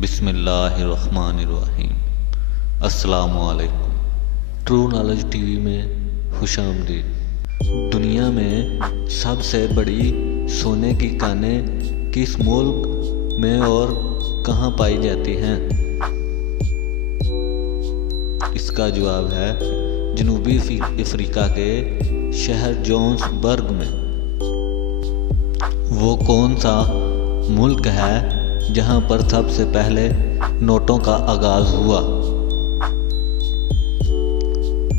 बिस्मिल्लाहिर्रहमानिर्रहीम। अस्सलामुअलैकुम। True knowledge TV में खुशामदीद। दुनिया में सबसे बड़ी सोने की कानें किस मुल्क में और कहाँ पाई जाती हैं? इसका जवाब है जनूबी अफ्रीका के शहर जोहान्सबर्ग में। वो कौन सा मुल्क है जहां पर सबसे पहले नोटों का आगाज हुआ?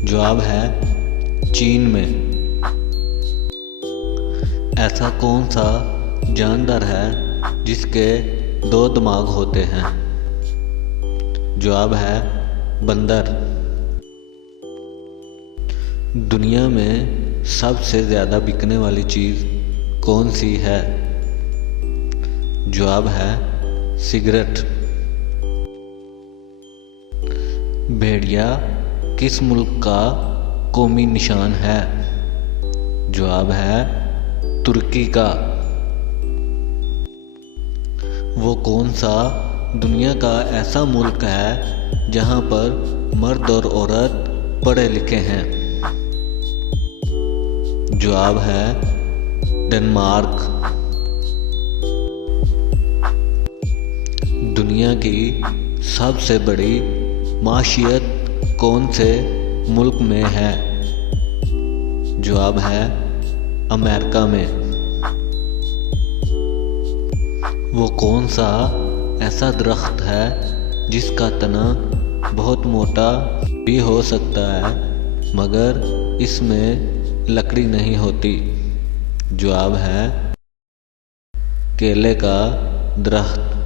जवाब है चीन में। ऐसा कौन सा जानवर है जिसके 2 दिमाग होते हैं? जवाब है बंदर। दुनिया में सबसे ज़्यादा बिकने वाली चीज़ कौन सी है? जवाब है सिगरेट। भेड़िया किस मुल्क का कौमी निशान है? जवाब है तुर्की का। वो कौन सा दुनिया का ऐसा मुल्क है जहां पर मर्द और औरत पढ़े लिखे हैं? जवाब है डेनमार्क। दुनिया की सबसे बड़ी माशियत कौन से मुल्क में है? जवाब है अमेरिका में। वो कौन सा ऐसा दरख्त है जिसका तना बहुत मोटा भी हो सकता है मगर इसमें लकड़ी नहीं होती? जवाब है केले का दरख्त।